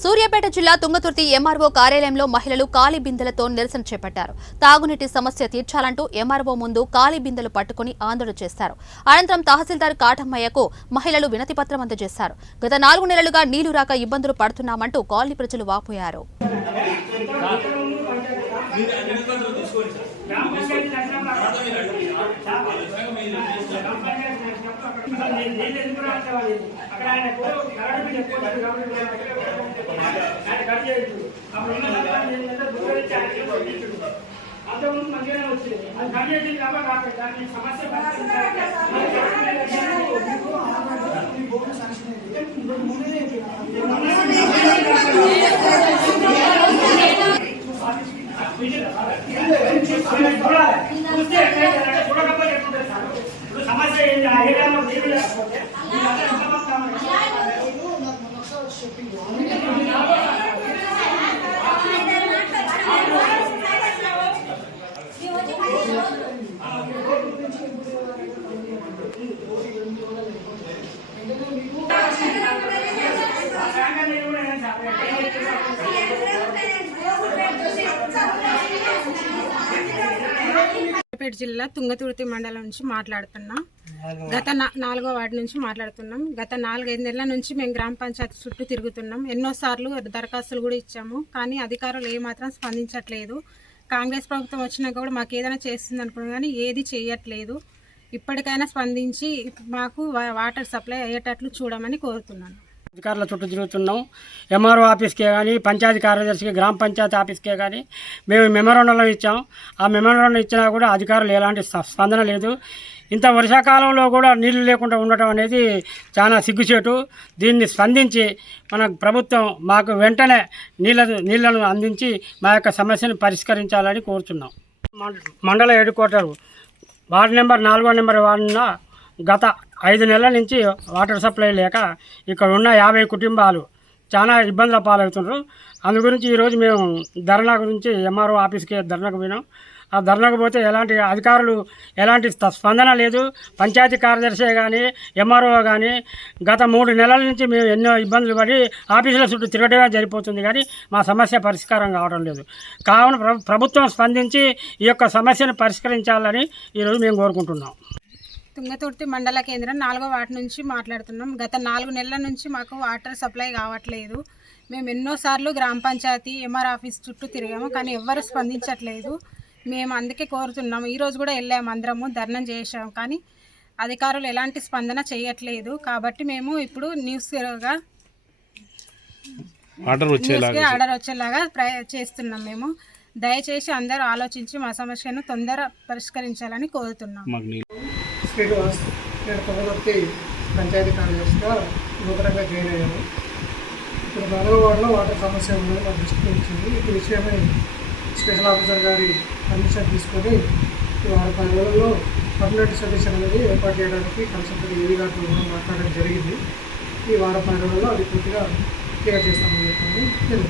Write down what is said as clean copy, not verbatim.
సూర్యాపేట జిల్లా తుంగతుర్తి ఎంఆర్ఓ కార్యాలయంలో మహిళలు ఖాళీ బిందెలతో నిరసన చేపట్టారు. తాగునీటి సమస్య తీర్చాలంటూ ఎంఆర్ఓ ముందు ఖాళీ బిందెలు పట్టుకుని ఆందోళన చేశారు. అనంతరం తహసీల్దార్ కాటమ్మయ్యకు మహిళలు వినతిపత్రం అందజేశారు. గత 4 నెలలుగా నీళ్లు రాక ఇబ్బందులు పడుతున్నామంటూ కాలనీ ప్రజలు వాపోయారు. సూర్యాపేట జిల్లా తుంగతుర్తి మండలం నుంచి మాట్లాడుతున్నాం. గత 4వ వార్డు నుంచి మాట్లాడుతున్నాం. గత 4-5 నెలల నుంచి మేము గ్రామ పంచాయతీ చుట్టూ తిరుగుతున్నాం. ఎన్నోసార్లు దరఖాస్తులు కూడా ఇచ్చాము, కానీ అధికారులు ఏమాత్రం స్పందించట్లేదు. కాంగ్రెస్ ప్రభుత్వం వచ్చినాక కూడా మాకు ఏదైనా చేస్తుంది అనుకున్నాం, కానీ ఏది చేయట్లేదు. ఇప్పటికైనా స్పందించి మాకు వాటర్ సప్లై అయ్యేటట్లు చూడమని కోరుతున్నాను. అధికారుల చుట్టూ తిరుగుతున్నాం. ఎంఆర్ఓ ఆఫీస్కే కానీ, పంచాయతీ కార్యదర్శికి, గ్రామ పంచాయతీ ఆఫీస్కే కానీ మేము మెమోరాండం ఇచ్చాం. ఆ మెమోరాండం ఇచ్చినా కూడా అధికారులు ఎలాంటి స్పందన లేదు. ఇంత వర్షాకాలంలో కూడా నీళ్లు లేకుండా ఉండటం అనేది చాలా సిగ్గుచేటు. దీన్ని స్పందించి మన ప్రభుత్వం మాకు వెంటనే నీళ్లను అందించి మా యొక్క సమస్యను పరిష్కరించాలని కోరుతున్నాం. మండల హెడ్ క్వార్టర్ వార్డు నెంబర్ 4వ నెంబర్ వార్డున గత 5 నెలల నుంచి వాటర్ సప్లై లేక ఇక్కడ ఉన్న 50 కుటుంబాలు చాలా ఇబ్బందుల పాలవుతున్నారు. అందు గురించి ఈరోజు మేము ధర్నా గురించి ఎంఆర్ఓ ఆఫీస్కి ధర్నాకు పోయినాం. ఆ ధర్నాకు పోతే అధికారులు ఎలాంటి స్పందన లేదు. పంచాయతీ కార్యదర్శి కానీ, ఎంఆర్ఓ కానీ గత 3 నెలల నుంచి మేము ఎన్నో ఇబ్బందులు పడి ఆఫీసుల చుట్టూ తిరగడమే జరిగిపోతుంది, కానీ మా సమస్య పరిష్కారం కావడం లేదు. కావున ప్రభుత్వం స్పందించి ఈ యొక్క సమస్యను పరిష్కరించాలని ఈరోజు మేము కోరుకుంటున్నాం. తుంగతుర్తి మండల కేంద్రం 4వ వార్డు నుంచి మాట్లాడుతున్నాం. గత 4 నెలల నుంచి మాకు వాటర్ సప్లై కావట్లేదు. మేము ఎన్నోసార్లు గ్రామ పంచాయతీ ఎంఆర్ ఆఫీస్ చుట్టూ తిరిగాము, కానీ ఎవ్వరు స్పందించట్లేదు. మేము అందుకే కోరుతున్నాము. ఈరోజు కూడా వెళ్ళాము, అందరము ధర్నా చేసాము, కానీ అధికారులు ఎలాంటి స్పందన చేయట్లేదు. కాబట్టి మేము ఇప్పుడు న్యూస్గా ఆర్డర్ వచ్చేలాగా చేస్తున్నాం. మేము దయచేసి అందరూ ఆలోచించి మా సమస్యను తొందర పరిష్కరించాలని కోరుతున్నాం. శ్రీనివాస్, నేను తుంగతుర్తి పంచాయతీ కార్యదర్శిగా నూతనంగా జాయిన్ అయ్యాను. ఇప్పుడు 4వ వార్డులో వాటర్ సమస్య ఉన్నది మా దృష్టికి వచ్చింది. ఈ విషయమై స్పెషల్ ఆఫీసర్ గారి పర్మిషన్ తీసుకొని ఈ 10 రోజుల్లో పర్మనెంట్ సొల్యూషన్ అనేది ఏర్పాటు చేయడానికి కన్సల్టెంట్ ఏవీ గారితో కూడా మాట్లాడడం జరిగింది. ఈ 10 రోజుల్లో అది పూర్తిగా క్లియర్ చేస్తామని చెప్పి తెలియదు.